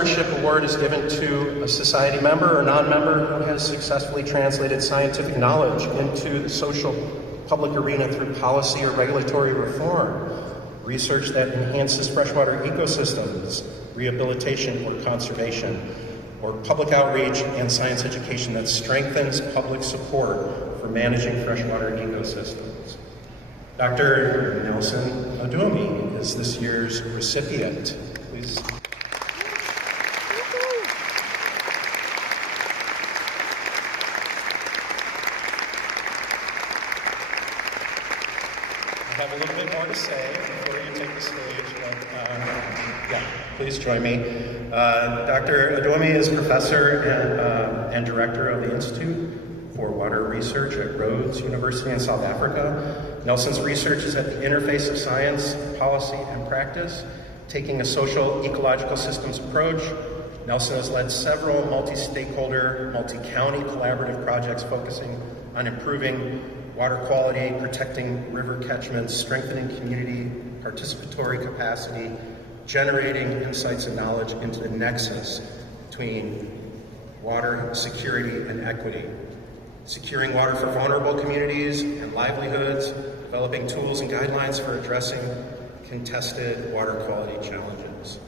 Stewardship Award is given to a society member or non-member who has successfully translated scientific knowledge into the social public arena through policy or regulatory reform, research that enhances freshwater ecosystems, rehabilitation or conservation, or public outreach and science education that strengthens public support for managing freshwater ecosystems. Dr. Nelson Odume is this year's recipient. Please. I have a little bit more to say before you take the stage, but yeah, please join me. Dr. Odume is professor and director of the Institute for Water Research at Rhodes University in South Africa. Nelson's research is at the interface of science, policy, and practice, taking a social ecological systems approach. Nelson has led several multi-stakeholder, multi-county collaborative projects focusing on improving water quality, protecting river catchments, strengthening community participatory capacity, generating insights and knowledge into the nexus between water security and equity, securing water for vulnerable communities and livelihoods, developing tools and guidelines for addressing contested water quality challenges.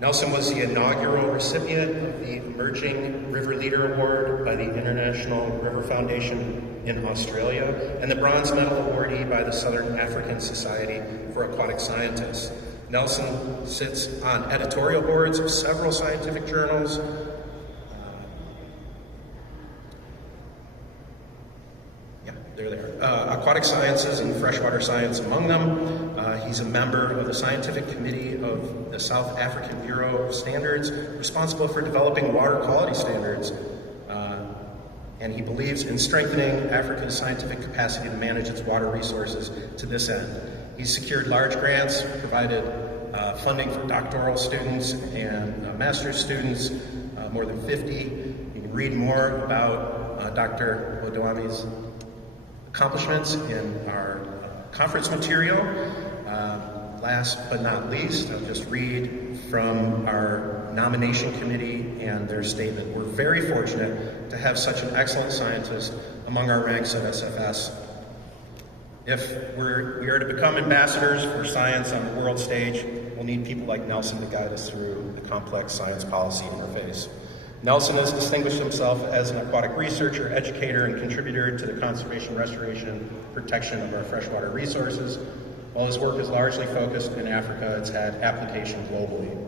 Nelson was the inaugural recipient of the Emerging River Leader Award by the International River Foundation in Australia and the Bronze Medal awardee by the Southern African Society for Aquatic Scientists. Nelson sits on editorial boards of several scientific journals, aquatic sciences and freshwater science among them. He's a member of the scientific committee of the South African Bureau of Standards, responsible for developing water quality standards, and he believes in strengthening Africa's scientific capacity to manage its water resources to this end. He's secured large grants, provided funding for doctoral students and master's students, more than 50. You can read more about Dr. Odume's accomplishments in our conference material. Last but not least, I'll just read from our nomination committee and their statement. We're very fortunate to have such an excellent scientist among our ranks at SFS. If we are to become ambassadors for science on the world stage, we'll need people like Nelson to guide us through the complex science policy interface. Nelson has distinguished himself as an aquatic researcher, educator, and contributor to the conservation, restoration, protection of our freshwater resources. While his work is largely focused in Africa, it's had application globally.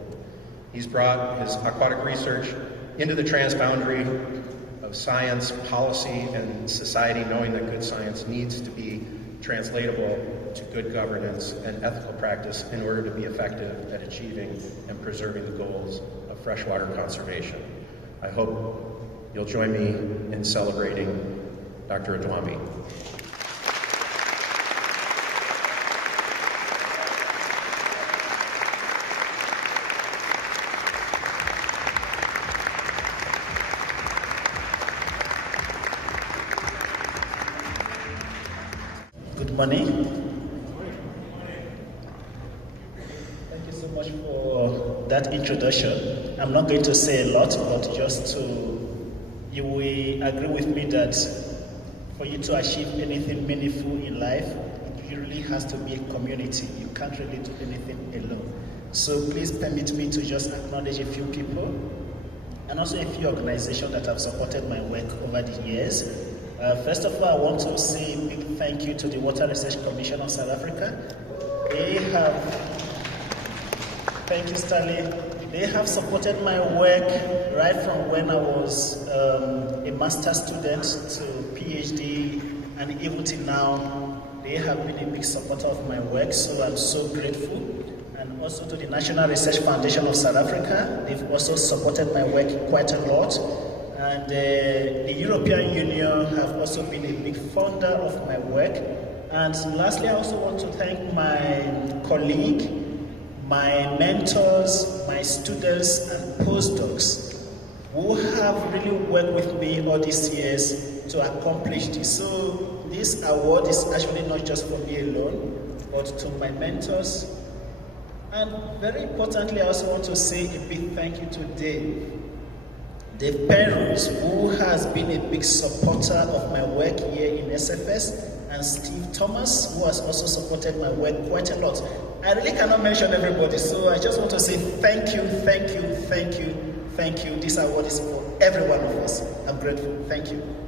He's brought his aquatic research into the transboundary of science, policy, and society, knowing that good science needs to be translatable to good governance and ethical practice in order to be effective at achieving and preserving the goals of freshwater conservation. I hope you'll join me in celebrating Dr. Odume. Good morning. Thank you so much for that introduction. I'm not going to say a lot, but just you will agree with me that for you to achieve anything meaningful in life, it really has to be a community. You can't really do anything alone. So please permit me to just acknowledge a few people and also a few organizations that have supported my work over the years. First of all, I want to say a big thank you to the Water Research Commission of South Africa. Thank you, Stanley. They have supported my work right from when I was a master's student to PhD, and even till now, they have been a big supporter of my work, so I'm so grateful. And also to the National Research Foundation of South Africa, they've also supported my work quite a lot. And the European Union have also been a big funder of my work. And lastly, I also want to thank my colleague, my mentors, my students and postdocs who have really worked with me all these years to accomplish this. So this award is actually not just for me alone, but to my mentors, And very importantly, I also want to say a big thank you to Dave. Dave Perrons, who has been a big supporter of my work here in SFS, and Steve Thomas, who has also supported my work quite a lot. I really cannot mention everybody, so I just want to say thank you, thank you, thank you, thank you. This award is for every one of us. I'm grateful. Thank you.